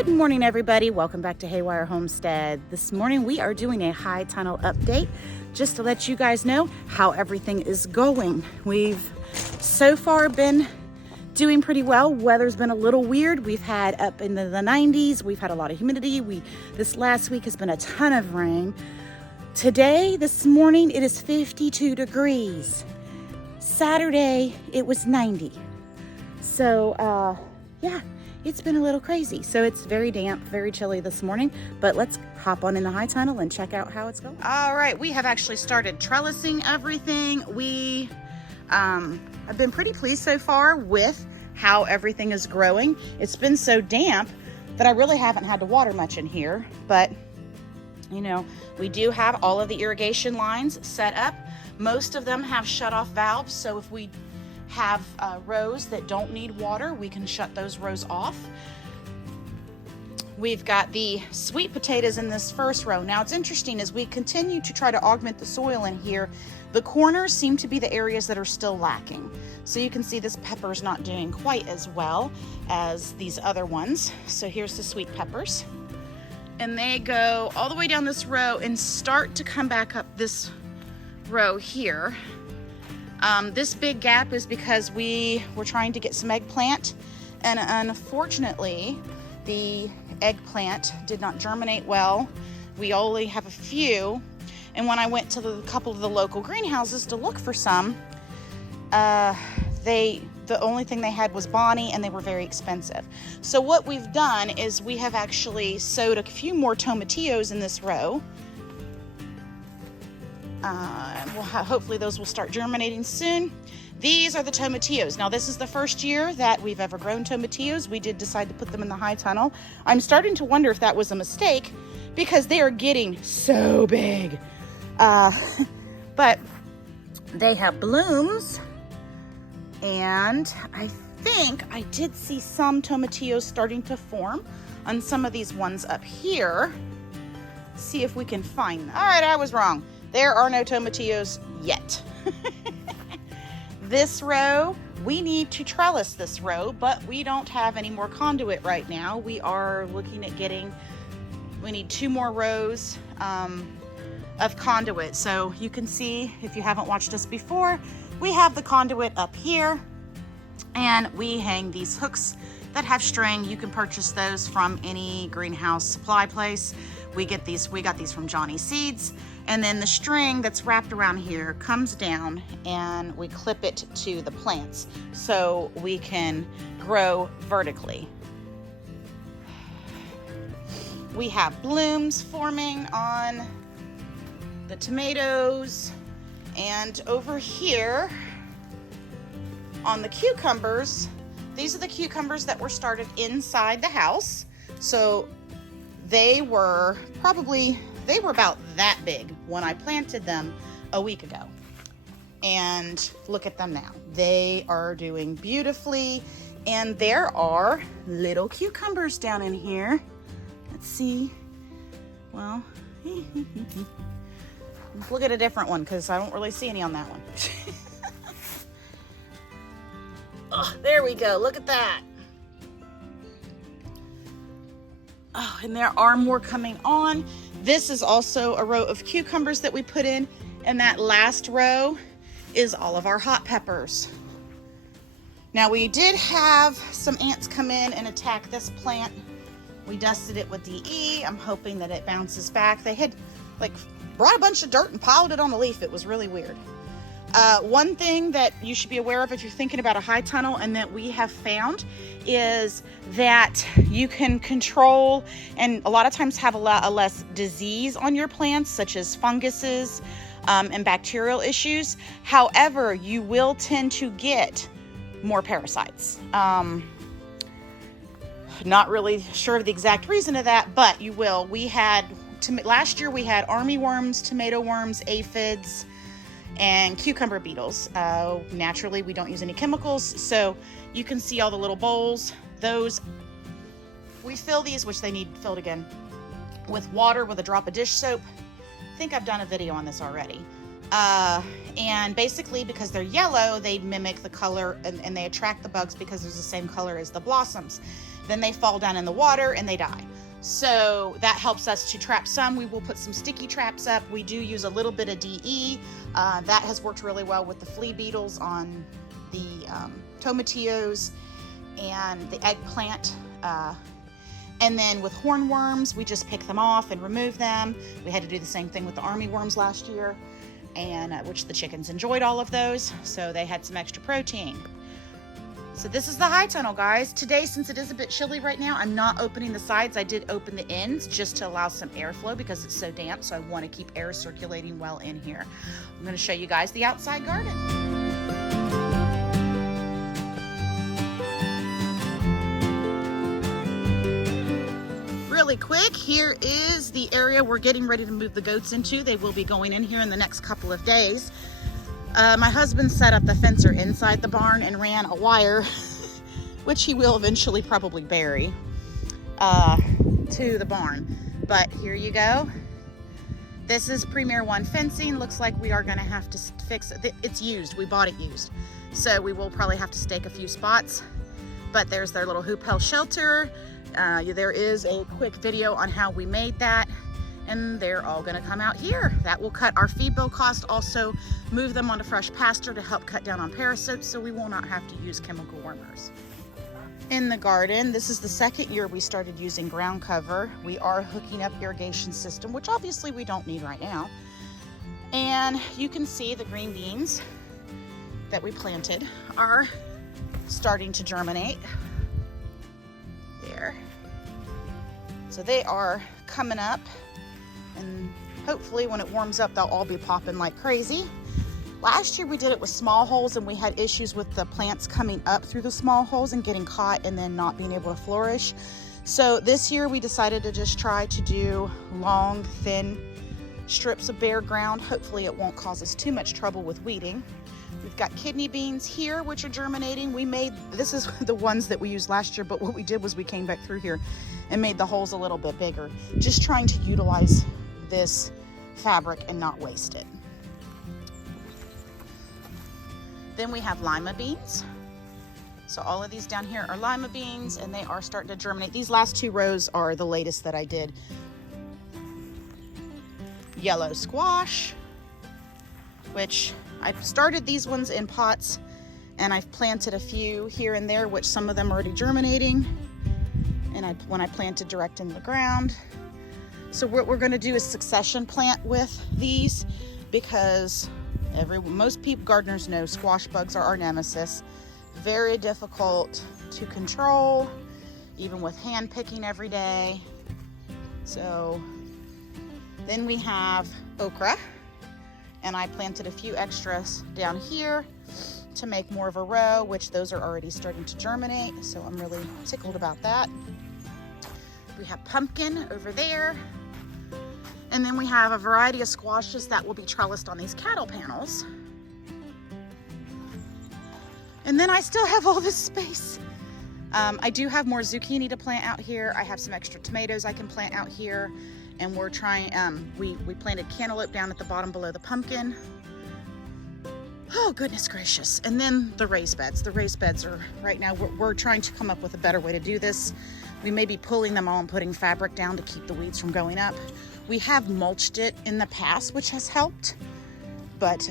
Good morning, everybody. Welcome back to Haywire Homestead. This morning we are doing a high tunnel update just to let you guys know how everything is going. We've so far been doing pretty well. Weather's been a little weird. We've had up in the 90s. We've had a lot of humidity. This last week has been a ton of rain. Today, this morning, it is 52 degrees. Saturday, it was 90. So, yeah, it's been a little crazy. So it's very damp, very chilly this morning, but let's hop on in the high tunnel and check out how it's going. All right, we have actually started trellising everything. We have been pretty pleased so far with how everything is growing. It's been so damp that I really haven't had to water much in here, but you know, we do have all of the irrigation lines set up. Most of them have shut-off valves, so if we have rows that don't need water, we can shut those rows off. We've got the sweet potatoes in this first row. Now, it's interesting as we continue to try to augment the soil in here, the corners seem to be the areas that are still lacking. So you can see this pepper's not doing quite as well as these other ones. So here's the sweet peppers. And they go all the way down this row and start to come back up this row here. This big gap is because we were trying to get some eggplant, and unfortunately the eggplant did not germinate well. We only have a few, and when I went to a couple of the local greenhouses to look for some, the only thing they had was Bonnie, and they were very expensive. So what we've done is we have actually sowed a few more tomatillos in this row. Hopefully those will start germinating soon. These are the tomatillos. Now, this is the first year that we've ever grown tomatillos. We did decide to put them in the high tunnel. I'm starting to wonder if that was a mistake because they are getting so big. But they have blooms, and I think I did see some tomatillos starting to form on some of these ones up here. See if we can find them. All right, I was wrong. There are no tomatillos yet. This row, we need to trellis this row, but we don't have any more conduit right now. We are looking at we need 2 more rows of conduit. So you can see, if you haven't watched us before, we have the conduit up here, and we hang these hooks that have string. You can purchase those from any greenhouse supply place. We got these from Johnny Seeds. And then the string that's wrapped around here comes down, and we clip it to the plants so we can grow vertically. We have blooms forming on the tomatoes, and over here on the cucumbers, these are the cucumbers that were started inside the house. So they were about that big when I planted them a week ago. And look at them now. They are doing beautifully. And there are little cucumbers down in here. Let's see. Well, look at a different one because I don't really see any on that one. Oh, there we go. Look at that. Oh, and there are more coming on. This is also a row of cucumbers that we put in, and that last row is all of our hot peppers. Now, we did have some ants come in and attack this plant. We dusted it with DE. I'm hoping that it bounces back. They had brought a bunch of dirt and piled it on the leaf. It was really weird. One thing that you should be aware of if you're thinking about a high tunnel, and that we have found, is that you can control and a lot of times have a lot less disease on your plants, such as funguses and bacterial issues. However, you will tend to get more parasites. Not really sure of the exact reason of that, but you will. Last year we had armyworms, tomato worms, aphids, and cucumber beetles. Naturally, we don't use any chemicals, so you can see all the little bowls. We fill these, which they need filled again, with water with a drop of dish soap. I think I've done a video on this already. And basically because they're yellow, they mimic the color and they attract the bugs because there's the same color as the blossoms. Then they fall down in the water and they die. So that helps us to trap some. We will put some sticky traps up. We do use a little bit of DE. That has worked really well with the flea beetles on the tomatillos and the eggplant. And then with hornworms, we just pick them off and remove them. We had to do the same thing with the army worms last year, and which the chickens enjoyed all of those, so they had some extra protein. So this is the high tunnel, guys. Today, since it is a bit chilly right now, I'm not opening the sides. I did open the ends just to allow some airflow because it's so damp, so I want to keep air circulating well in here. I'm going to show you guys the outside garden. Really quick, here is the area we're getting ready to move the goats into. They will be going in here in the next couple of days. My husband set up the fencer inside the barn and ran a wire, which he will eventually probably bury, to the barn. But here you go. This is Premier One fencing. Looks like we are going to have to fix it. It's used. We bought it used. So we will probably have to stake a few spots. But there's their little hoop hell shelter. There is a quick video on how we made that. And they're all going to come out here. That will cut our feed bill cost. Also move them onto fresh pasture to help cut down on parasites, so we will not have to use chemical wormers. In the garden, this is the second year we started using ground cover. We are hooking up irrigation system, which obviously we don't need right now. And you can see the green beans that we planted are starting to germinate. There. So they are coming up. And hopefully when it warms up, they'll all be popping like crazy. Last year we did it with small holes and we had issues with the plants coming up through the small holes and getting caught and then not being able to flourish. So this year we decided to just try to do long, thin strips of bare ground. Hopefully it won't cause us too much trouble with weeding. We've got kidney beans here, which are germinating. This is the ones that we used last year, but what we did was we came back through here and made the holes a little bit bigger, just trying to utilize this fabric and not waste it. Then we have lima beans. So all of these down here are lima beans and they are starting to germinate. These last two rows are the latest that I did. Yellow squash, which I've started these ones in pots and I've planted a few here and there, which some of them are already germinating. And when I planted direct in the ground. So what we're going to do is succession plant with these because most people, gardeners know squash bugs are our nemesis. Very difficult to control, even with hand picking every day. So then we have okra, and I planted a few extras down here to make more of a row, which those are already starting to germinate. So I'm really tickled about that. We have pumpkin over there. And then we have a variety of squashes that will be trellised on these cattle panels. And then I still have all this space. I do have more zucchini to plant out here. I have some extra tomatoes I can plant out here. And we're trying, we planted cantaloupe down at the bottom below the pumpkin. Oh, goodness gracious. And then the raised beds. The raised beds are, right now, we're trying to come up with a better way to do this. We may be pulling them all and putting fabric down to keep the weeds from going up. We have mulched it in the past, which has helped, but,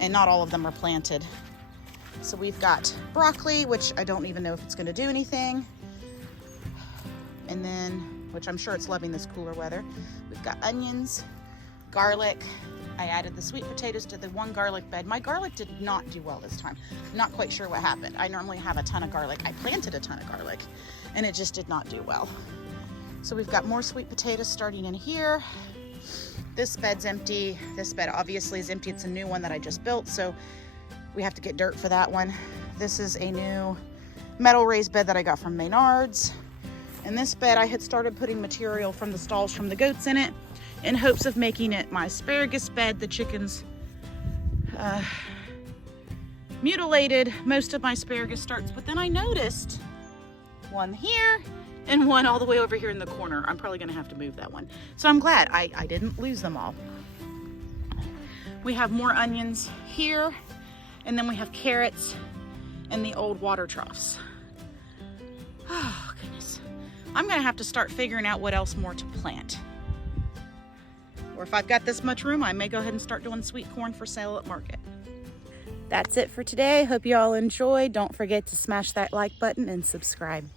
and not all of them are planted. So we've got broccoli, which I don't even know if it's going to do anything. And then, which I'm sure it's loving this cooler weather. We've got onions, garlic. I added the sweet potatoes to the one garlic bed. My garlic did not do well this time. Not quite sure what happened. I normally have a ton of garlic. I planted a ton of garlic and it just did not do well. So we've got more sweet potatoes starting in here. This bed's empty. This bed obviously is empty. It's a new one that I just built, so we have to get dirt for that one. This is a new metal raised bed that I got from Menards. And this bed I had started putting material from the stalls from the goats in it in hopes of making it my asparagus bed. The chickens mutilated most of my asparagus starts, but then I noticed one here and one all the way over here in the corner. I'm probably gonna have to move that one. So I'm glad I didn't lose them all. We have more onions here, and then we have carrots in the old water troughs. Oh, goodness. I'm gonna have to start figuring out what else more to plant. Or if I've got this much room, I may go ahead and start doing sweet corn for sale at market. That's it for today. Hope you all enjoyed. Don't forget to smash that like button and subscribe.